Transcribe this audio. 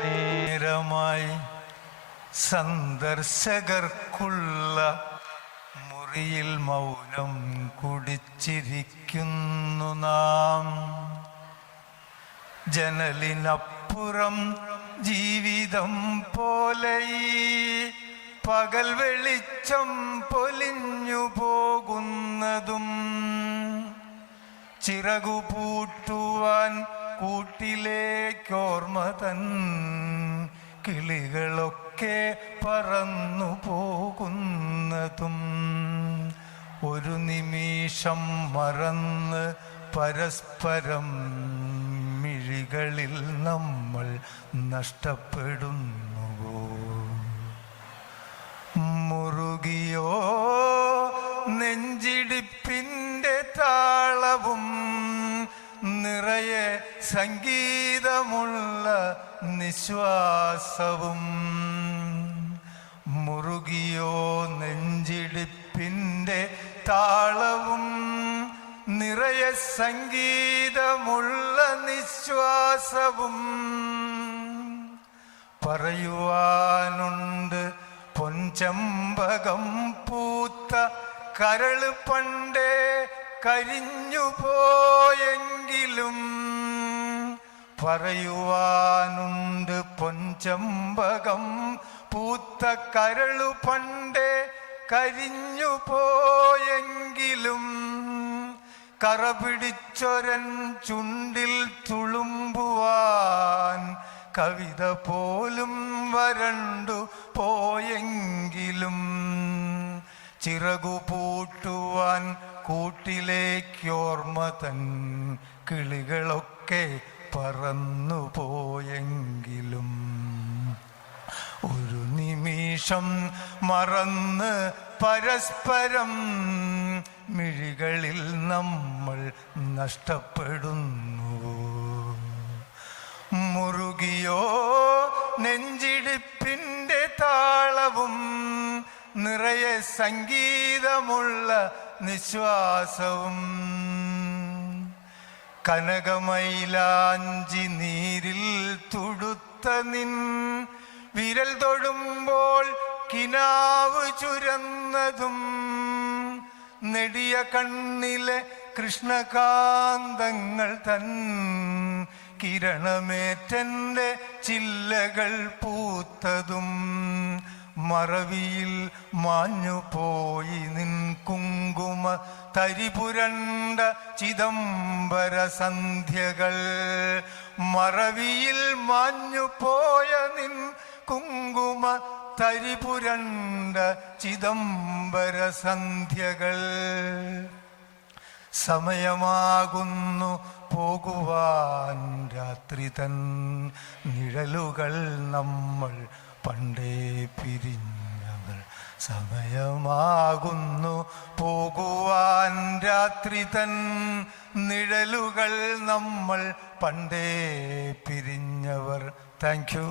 നേരമായി സന്ദർശകർക്കുള്ള മുറിയിൽ മൗനം കുടിച്ചിരിക്കുന്നു നാം. ജനലിനപ്പുറം ജീവിതം പോലെ പകൽ വെളിച്ചം പൊലിഞ്ഞു പോകുന്നതും ചിറകുപൂട്ടുവാൻ കൂട്ടിലേക്കോർമ്മ തൻ കിളികളൊക്കെ പറന്നു പോകുന്നതും ഒരു നിമിഷം മറന്ന് പരസ്പരം മിഴികളിൽ നമ്മൾ നഷ്ടപ്പെടുന്നുവോ? മുറുകിയോ നെഞ്ചിടിപ്പിൻ്റെ താളവും നിറയെ സംഗീതമുള്ള നിശ്വാസവും. മുറുകിയോ നെഞ്ചിടിപ്പിൻ്റെ താളവും നിറയെ സംഗീതമുള്ള നിശ്വാസവും. പറയുവാനുണ്ട് പൊൻചമ്പകം പൂത്ത കരള് പണ്ടേ കരിഞ്ഞു പോയെങ്കിലും. പറയുവാനുണ്ട് പൊൻചമ്പകം പൂത്ത കരളു പണ്ടേ കരിഞ്ഞു പോയെങ്കിലും. കറ പിടിച്ചൊരൻ ചുണ്ടിൽ തുളുമ്പുവാൻ കവിത പോലും വരണ്ടു പോയെങ്കിലും. ചിറകുപൂട്ടുവാൻ കൂട്ടിലേക്കോർമ്മ തൻ കിളികളൊക്കെ പറന്നു പോയെങ്കിലും. ഒരു നിമിഷം മറന്ന് പരസ്പരം മിഴികളിൽ നമ്മൾ നഷ്ടപ്പെടുന്നു. മുറുകിയോ നെഞ്ചിടിപ്പിൻ്റെ താളവും നിറയെ സംഗീതമുള്ള നിശ്വാസവും. കനകമൈലാഞ്ചി നീരിൽ തുടുത്ത നിൻ വിരൽ തൊടുമ്പോൾ കിനാവ് ചുരന്നതും നെടിയ കണ്ണിലെ കൃഷ്ണകാന്തങ്ങൾ തൻ കിരണമേറ്റൻ്റെ ചില്ലകൾ പൂത്തതും. മറവിയിൽ മാഞ്ഞുപോയി നിൻ കുങ്കുമ തരിപുരണ്ട ചിദംബര സന്ധ്യകൾ. മറവിയിൽ മാഞ്ഞുപോയ നിൻ കുങ്കുമ തരിപുരണ്ട ചിദംബര സന്ധ്യകൾ. സമയമാകുന്നു പോകുവാൻ രാത്രി തൻ നിഴലുകൾ നമ്മൾ പണ്ടേ പിരിഞ്ഞവർ. സമയമാകുന്നു പോകുവാൻ രാത്രി തൻ നിഴലുകൾ നമ്മൾ പണ്ടേ പിരിഞ്ഞവർ. Thank you.